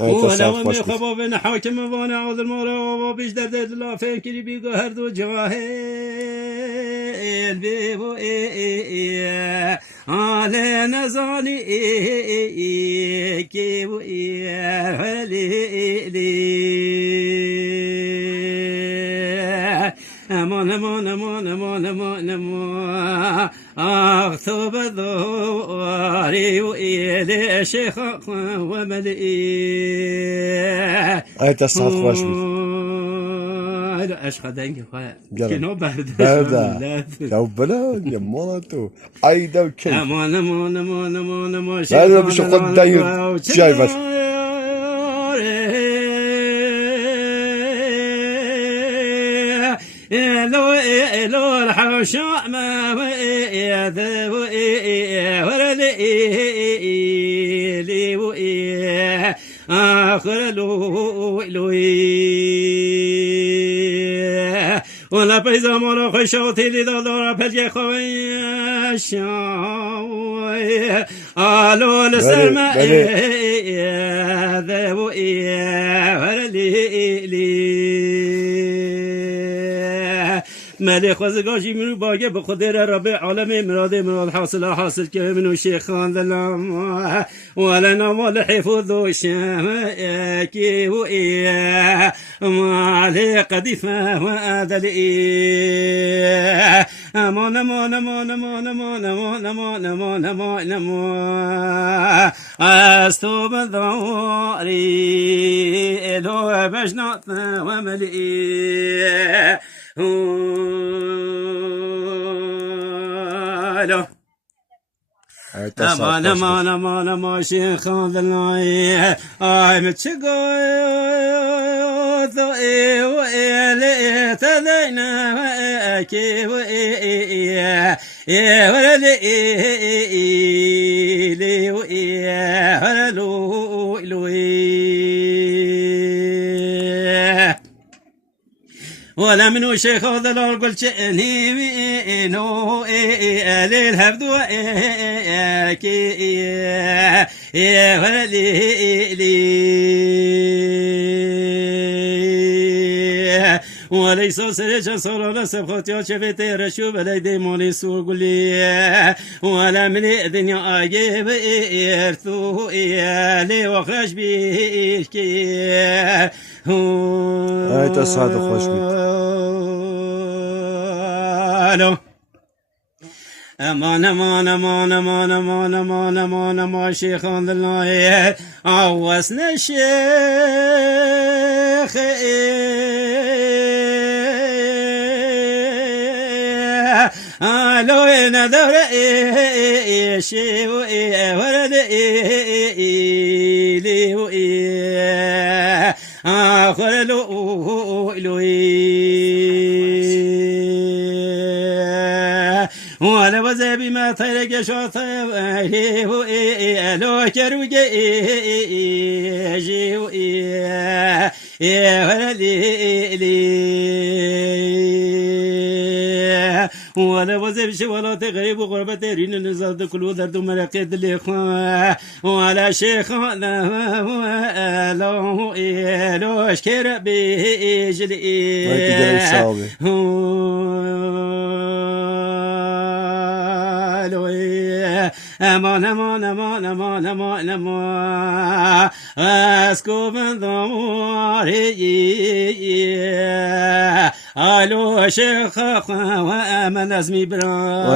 ولو من خباب حاكم وانا عوض المرا وبيش درد الله فكري بيقو هر دو جاهل بيبو على نزاني كيبو امان امان امان امان امان امان اخطب الضاري وإلي شيخ وملئي Ayet saat خوش بید عشق دنگ خواه گرم. کنو برده برده یا بلا یا مالا تو ایده و کیف امان امان امان امان امان برده بشه خود دنگ جای بس لو الحوشاء ما ويذ ورلي لي وي آخر لوي ولا بيزا مرا خشوتي لدار بلجي خويشاوي آلو لسرما ذو ورلي ملك خزگاشی منو باگه به خود رب عالم مراد حاصل که منو شیخان دلم ولا نمال حفظ و شمکی و مال قدیفه و عدلی امان امان امان امان امان امان امان امان امان امان از تو بداری الو بجنات و ملئی الو امان امان امان امان شيخ ذلناي اي متشقو ذوي ويلي تذينا كي وي ولي لي وي ولو لوي ولا منو شيخ ذلال قل شأني وينو للهبد وكي ولي وليس سرج صار سبخت يا شفت رشوب لدي موني سور قلي ولا من الدنيا اجيب ارثو لي وخرج بيشكي آيت الصادق خوش بید امان امان امان امان امان امان امان امان شيخان الله عوسنا الشيخ لو نذر شي ولد لي آخر لوي ولا وزبي ما ترك شاط هو لو كروجي جيو ولا وزب شي ولا تغيب غربة رين نزاد كل درد مرقد الإخوة ولا شيخ لو لوش كرب بيجلي امان امان امان امان امان امان اسكو من ضماري الو شيخ وامن ازمي برا